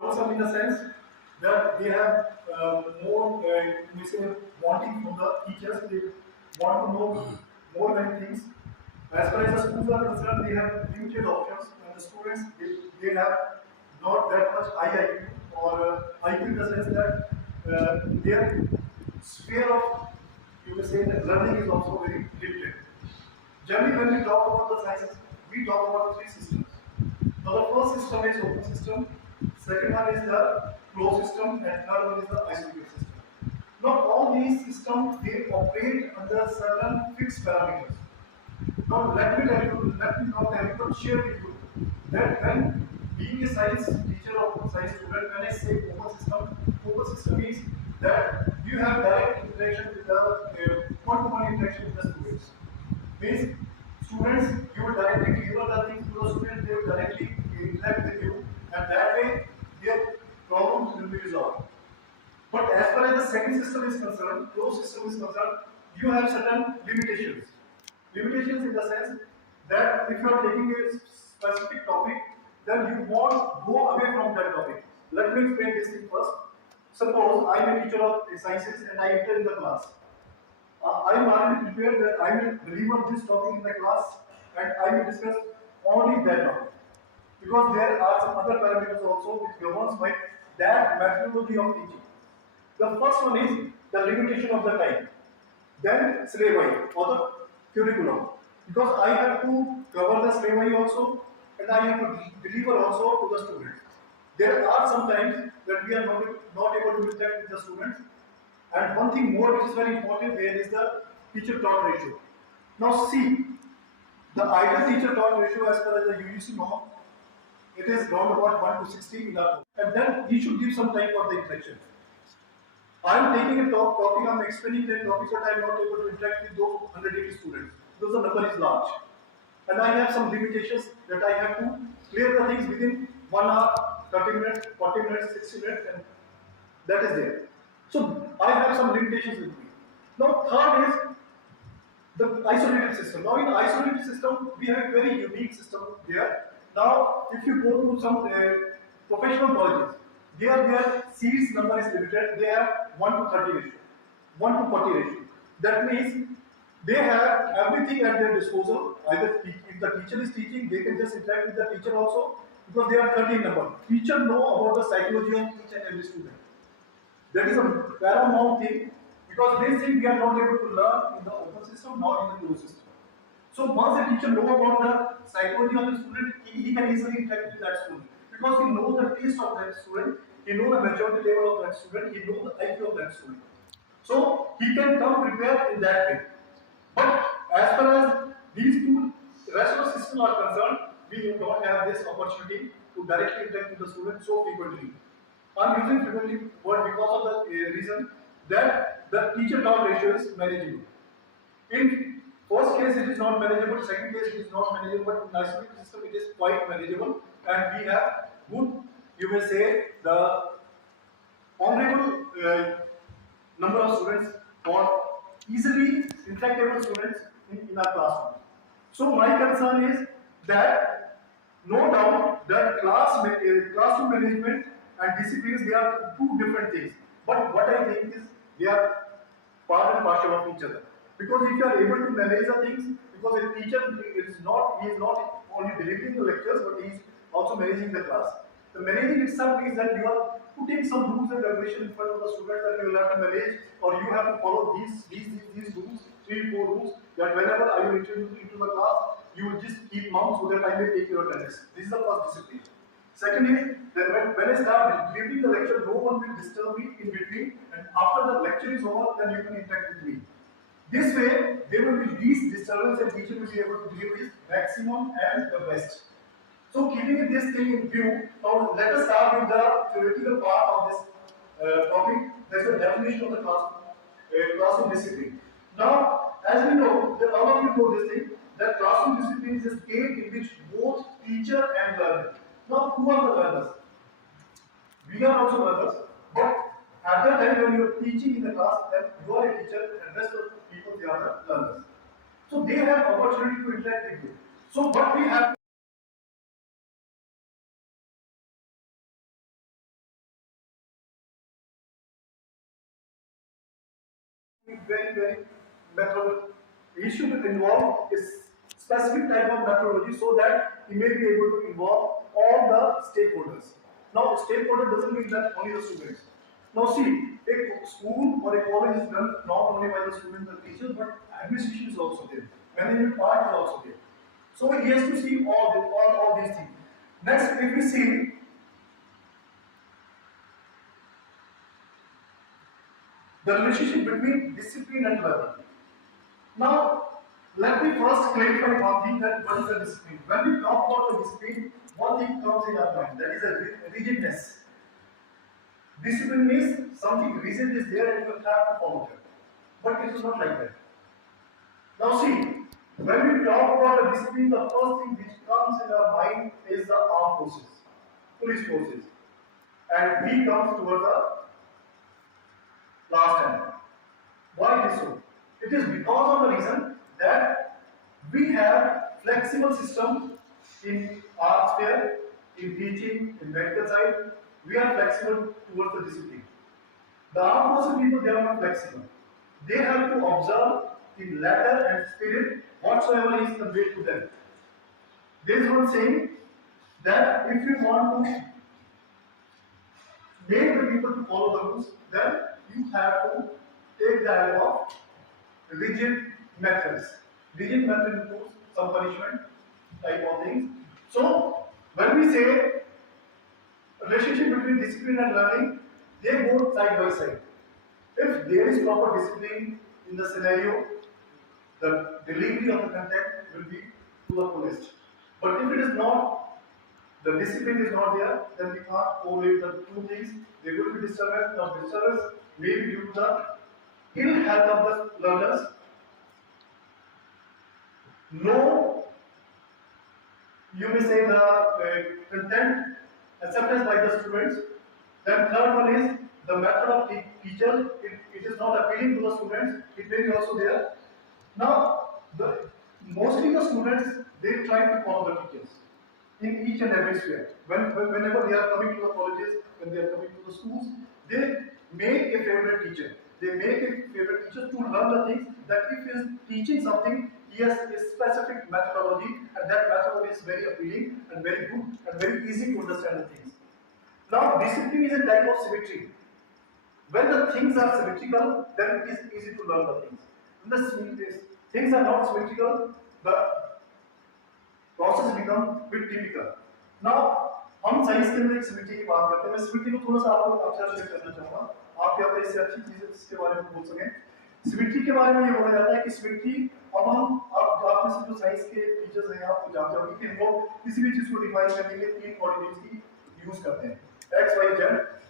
Also, in the sense that they have more, we say, wanting from the teachers. They want to know more many things. As far as the schools are concerned, they have limited options, and the students they have not that much high IQ or IQ in the sense that their sphere of, you may say, that learning is also very limited. Generally, when we talk about the sciences, we talk about three systems. Now, the first system is open system, second one is the closed system, and third one is the isolated system. Now, all these systems they operate under certain fixed parameters. Now, let me tell you, let me not tell you, but share with you that when being a science teacher or science student, when I say open system means that you have direct interaction with the one-to-one interaction with the students. Means students, you will directly deliver the things to the students, they will directly interact with you, and that way their problems will be resolved. But as far as the second system is concerned, closed system is concerned, you have certain limitations. Limitations in the sense that if you are taking a specific topic, then you won't go away from that topic. Let me explain this thing first. Suppose I am a teacher of sciences and I enter in the class. I am already prepared that I will deliver this topic in the class and I will discuss only that topic. Because there are some other parameters also which governs by that methodology of teaching. The first one is the limitation of the time. Then syllabi or the curriculum. Because I have to cover the syllabi also and I have to deliver also to the students. There are some times that we are not able to interact with the students. And one thing more which is very important there is the teacher-taught ratio. Now see, the ideal teacher-taught ratio as per as the UGC norm, it is round about 1 to 60 in our, and then he should give some time for the interaction. I am taking a topic, I am explaining that topic, but I am not able to interact with those 180 students because the number is large. And I have some limitations that I have to clear the things within 1 hour, 30 minutes, 40 minutes, 60 minutes, and that is there. So I have some limitations with me. Now third is the isolated system. Now in the isolated system, we have a very unique system there. Now if you go to some professional colleges, their seats number is limited. They have 1 to 30 ratio, 1 to 40 ratio. That means they have everything at their disposal. Either if the teacher is teaching, they can just interact with the teacher also because they are 30 in number. Teacher know about the psychology of each and every student. That is a paramount thing because they think we are not able to learn in the open system, not in the closed system. So once a teacher knows about the psychology of the student, he can easily interact with that student because he knows the taste of that student, he knows the maturity level of that student, he knows the IQ of that student. So he can come prepared in that way. But as far as these two rest of the system are concerned, we don't have this opportunity to directly interact with the student so frequently. I am using frequently word because of the reason that the teacher-taught ratio is manageable. In first case it is not manageable, second case it is not manageable, but in isolated system it is quite manageable and we have good, you may say, the honorable number of students or easily interactable students in our classroom. So my concern is that no doubt that classroom management and disciplines, they are two different things. But what I think is they are part and parcel of each other. Because if you are able to manage the things, because a teacher he is not only delivering the lectures, but he is also managing the class. The managing itself means that you are putting some rules and regulations in front of the students that you will have to manage, or you have to follow these rules, 3-4 rules, that whenever I will introduce you into the class, you will just keep mum so that I may take your attendance. This is the first discipline. Second is that when I start delivering the lecture, no one will disturb me in between, and after the lecture is over, then you can interact with me. This way, there will be least disturbance and teacher will be able to deliver his maximum and the best. So keeping this thing in view, now let us start with the theoretical part of this topic. That's the definition of the classroom discipline. Now, as we know, that all of you know this thing, that classroom discipline is a state in which both teacher and learner. Now, who are the learners? We are also learners, but at that time when you are teaching in the class, then you are a teacher and rest of the people, they are the learners. So they have opportunity to interact with you. So what we have very method. He should involve a specific type of methodology so that he may be able to involve all the stakeholders. Now, stakeholder doesn't mean that only the students. Now, see, a school or a college is run not only by the students and teachers, but administration is also there. Management part is also there. So he has to see all these things. Next, if we see the relationship between discipline and learning. Now, let me first clarify one thing, that what is a discipline. When we talk about the discipline, one thing comes in our mind, that is a rigidness. Discipline means something rigid is there and you have to follow it. But it is not like that. Now see, when we talk about the discipline, the first thing which comes in our mind is the armed forces, police forces. And we come towards the last time. Why it is so? It is because of the reason that we have flexible system in art sphere, in teaching, in medical side. We are flexible towards the discipline. The armed forces people, they are not flexible. They have to observe in letter and spirit whatsoever is conveyed to them. There is one saying that if you want to make the people to follow the rules, then you have to take the help of rigid methods. Rigid method includes some punishment type of things. So when we say relationship between discipline and learning, they go side by side. If there is proper discipline in the scenario, the delivery of the content will be to the fullest. But if it is not, the discipline is not there, then we can't correlate the two things. There will be disturbance. Now, disturbance may be due to the ill health of the learners, no, you may say the content acceptance by the students. Then third one is the method of teacher. It is not appealing to the students. It may be also there. Now, mostly the students, they try to follow the teachers in each and every sphere. Whenever they are coming to the colleges, when they are coming to the schools, they make a favorite teacher. They make a favorite teacher to learn the things that if he is teaching something, he has a specific methodology, and that methodology is very appealing and very good and very easy to understand the things. Now, discipline is a type of symmetry. When the things are symmetrical, then it is easy to learn the things. When the things are not symmetrical, the process becomes a bit typical. Now, हम science के अंदर एक symmetry की बात करते हैं. मैं symmetry को थोड़ा सा आपको अक्षर शेयर करना चाहूँगा. आप क्या तो इससे अच्छी चीज़ इसके बारे में बोल सकें. सिमिट्री के बारे में ये बोला जाता है कि सिमिट्री, अब आप में से जो साइंस के टीचर्स हैं आपको जानते होंगे कि हम लोग किसी भी चीज़ को डिफाइन करने के लिए तीन कोऑर्डिनेट्स की यूज करते हैं, x, y, z.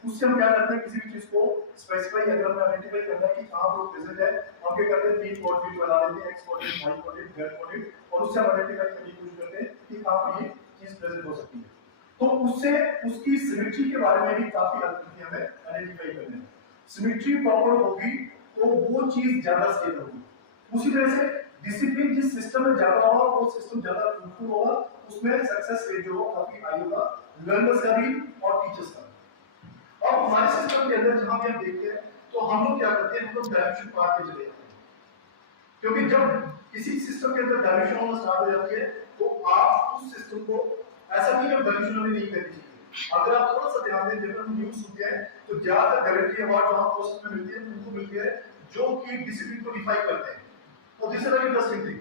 उससे हम क्या करते हैं, किसी भी चीज़ को स्पेसिफाई अगर हमें आइडेंटिफाई करना है कि कहाँ पर प्रेजेंट है, हम क्या करते हैं, तीन कोऑर्डिनेट बना लेते हैं, x coordinate, y coordinate, z coordinate, और उससे हम आइडेंटिफाई करने की कोशिश करते हैं कि कहाँ पर ये चीज़ प्रेजेंट हो सकती है. तो उससे उसकी सिमेट्री के बारे में भी काफी हद हमें आइडेंटिफाई करना है. सिमेट्री प्रॉपर होगी तो वो चीज ज्यादा स्टेबल होगी. उसी तरह से डिसिप्लिन जिस सिस्टम में ज्यादा होगा वो सिस्टम ज्यादा फ्रूटफुल होगा, उसमें सक्सेस रेट जो होगा काफी हाई होगा, लर्नर्स का भी और टीचर्स का. अब हमारे सिस्टम के अंदर जहां भी हम देखते हैं तो हम लोग क्या करते हैं, हम लोग डायरेक्शन पार्ट पे चले जाते हैं. क्योंकि जब किसी सिस्टम के अंदर डायरेक्शन होना स्टार्ट हो जाती है तो आप उस सिस्टम को ऐसा नहीं है डायरेक्शन हमें नहीं करनी चाहिए. अगर आप थोड़ा सा ध्यान दें, जब हम न्यूज़ सुनते हैं तो ज्यादातर गारंटी अवार्ड जहां पोस्ट में मिलती है उनको मिलती है जो कि डिसिप्लिन को डिफाइन करते हैं. तो this is very interesting thing.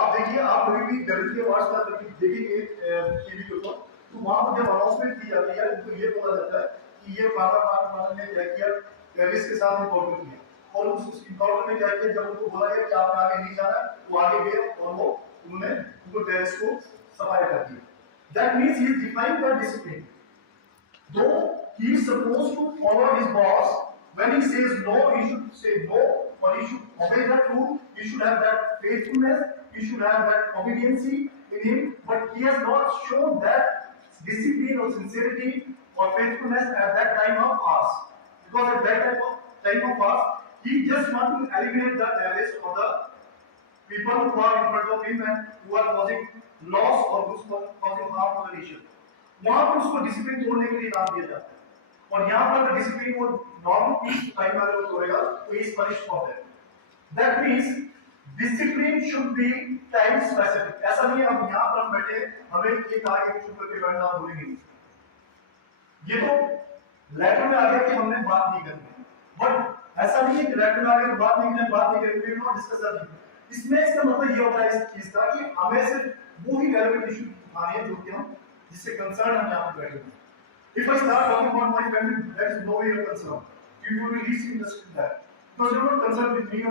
आप देखिए, आप कभी भी गारंटी अवार्ड्स का देखिए टीवी के ऊपर, तो वहां पर जब अनाउंसमेंट की जाती है उनको ये बोला जाता है कि ये पार्ट ने क्या किया, टेररिस्ट के साथ इन्वॉल्वमेंट किया, और उस इन्वॉल्वमेंट में क्या किया, जब उनको बोला गया कि आपने आगे नहीं जाना, वो आगे गए और वो उन्होंने उनको टेररिस्ट को सफाया कर दिया. That means he is defined by discipline. Though he is supposed to follow his boss, when he says no, he should say no, or he should obey that rule. He should have that faithfulness. He should have that obedience in him. But he has not shown that discipline or sincerity or faithfulness at that time of ours. Because at that time of ours, he just want to eliminate the terrorists or the people who are in front of him and who are causing loss or causing harm to the nation. वहां पर उसको discipline तोड़ने के लिए काम दिया जाता है. और यहाँ पर डिसिप्लिन वो नॉर्मल पीस टाइम में अगर तोड़ेगा तो is punish for that. That means discipline should be time specific. ऐसा नहीं है हम यहाँ पर बैठे हमें एक आगे चुप करके बैठना भूलेंगे। ये तो लेटर में आ गया कि हमने बात नहीं करनी, बट ऐसा नहीं है कि लेटर में आ गया बात नहीं करनी, बात नहीं करेंगे, नो डिस्कशन नहीं। इसमें इसका मतलब ये होता है इस चीज का कि हमें सिर्फ वो ही रेलेवेंट इशू उठाने हैं जो कि हम जिससे कंसर्न हम यहाँ पर बैठे हैं। If I start talking about my family, that is no way your concern. You will be least interested in that. Because you are not concerned with me or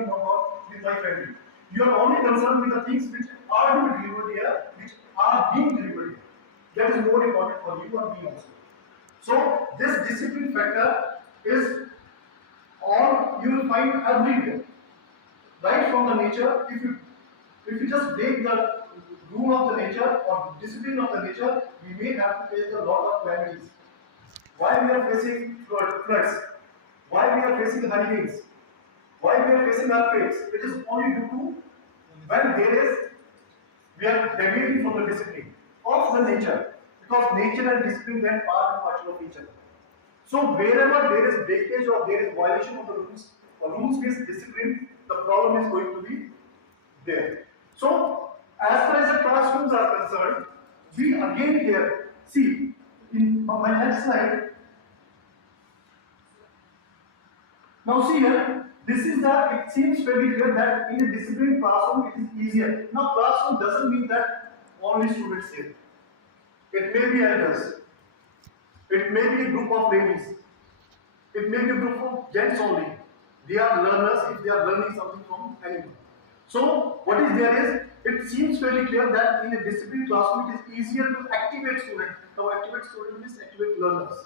with my family. You are only concerned with the things which are to be delivered here, which are being delivered here. That is more important for you and me also. So, this discipline factor is all you will find everywhere. Right from the nature, if you just break the rule of the nature or discipline of the nature, we may have to face a lot of calamities. Why we are facing floods? Why we are facing hurricanes? Why we are facing earthquakes? It is only due to when we are deviating from the discipline of the nature, because nature and discipline then part and parcel of each other. So wherever there is breakage or there is violation of the rules, or rules means discipline, the problem is going to be there. So as far as the classrooms are concerned, we again here see in my next slide. Now see here, this is it seems very clear that in a disciplined classroom it is easier. Now classroom doesn't mean that only students here. It may be elders. It may be a group of ladies. It may be a group of gents only. They are learners if they are learning something from anyone. So what is there is, it seems very clear that in a disciplined classroom it is easier to activate students. Now activate students means activate learners.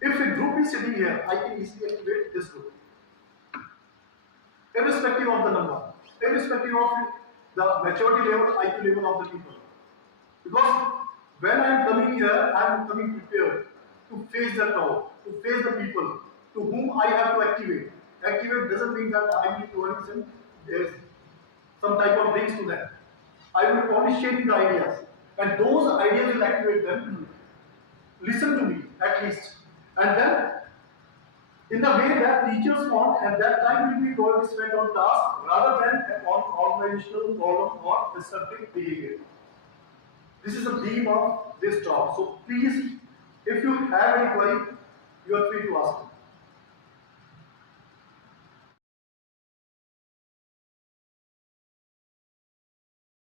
If a group is sitting here, I can easily activate this group. Irrespective of the number, irrespective of the maturity level, IQ level of the people. Because when I am coming here, I am coming prepared to face the crowd, to face the people to whom I have to activate. Activate doesn't mean that I need to earn some type of drinks to them. I will only share the ideas, and those ideas will activate them. Listen to me at least. And then, in the way that teachers want, and that time will be going to spend on task rather than on organizational problem or disruptive behavior. This is the theme of this talk. So please, if you have any query, you are free to ask.